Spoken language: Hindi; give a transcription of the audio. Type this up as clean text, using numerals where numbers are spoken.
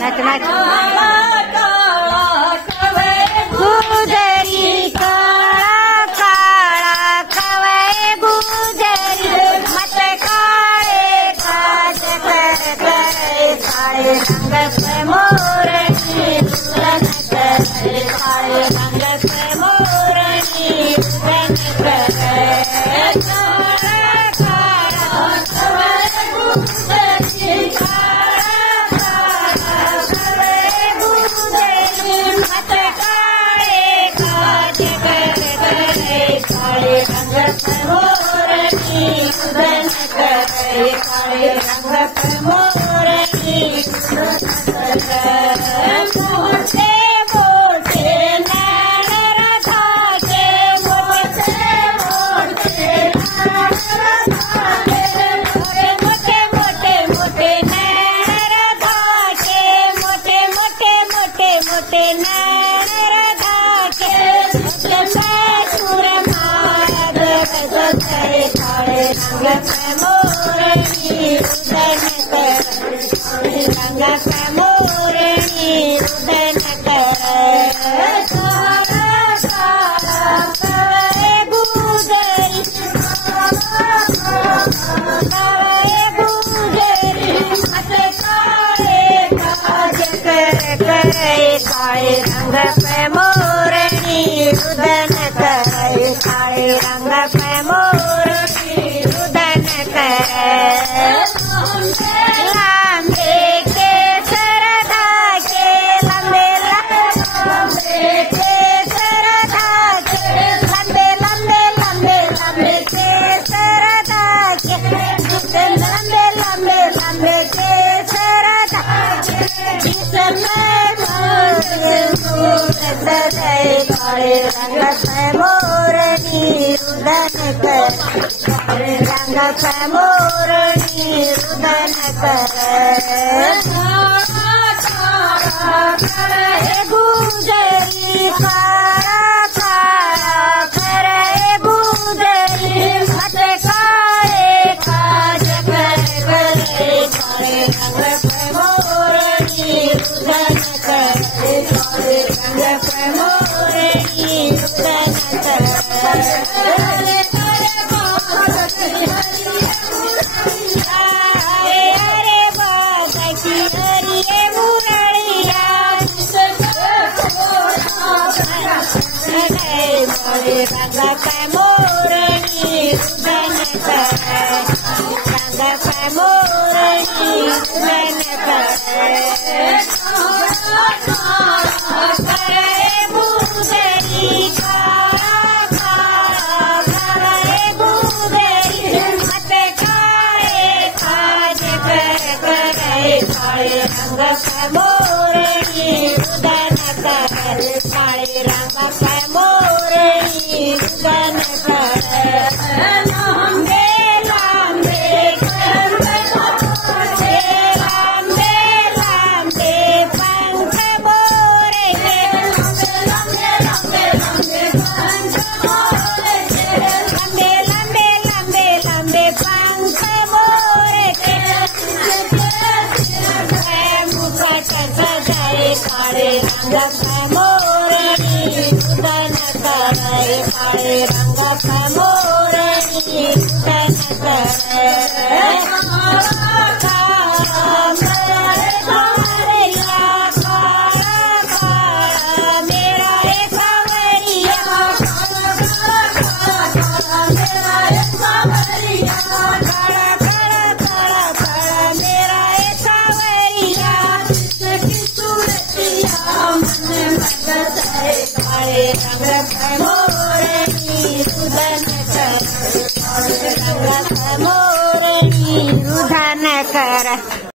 नाच नाच गुजरी काळा काळा खवय गुजरी मत काळे काज कर करे काळे रंग पे मोरनी दुल्हन करे काळे रंग पे मोरनी दुल्हन करे काळे रंग पे मोरनी मोठे मोठे नैन राधा के मोठे मोठे मोठे मोठे मोठे नैन राधा के मोठे मोठे मोठे मोठे नैन राधा के सुर माद करे काळे रंग पे मोरनी रंग पे मोरनी रुदन करे गुजरी मत काळे काज करे काळे रंग पे मोरनी रुदन करे काळे रंग पे मोरनी रुदन करे काळे रंग पे मोरनी रुदन करे रंग पे मोरनी रुदन करे गुजरी काळा काळा करे गुजरी मत काळे काज करे काळे रंग पे मोरनी रुदन करे काळे रंग पे मोरनी रुदन करे रंग पे मोरनी रुदन करे रंग पे मोरनी रुदन करे गुजरी काळा काळा करे गुजरी मत काळे काज करे काळे रंग पे मोरनी रुदन करे काळे रंग पे मोरनी रुदन करे लांबे लांबे लांबे पंख मोरे लांबे लांबे लांबे लांबे पंख मोरे मुकुट सजाए काळे रंग पे मोरनी रुदन करे काळे रंग पे मोरनी रुदन करे काळे रंग पे मोरनी रुदन करे रंग पे मोरनी रुदन करे।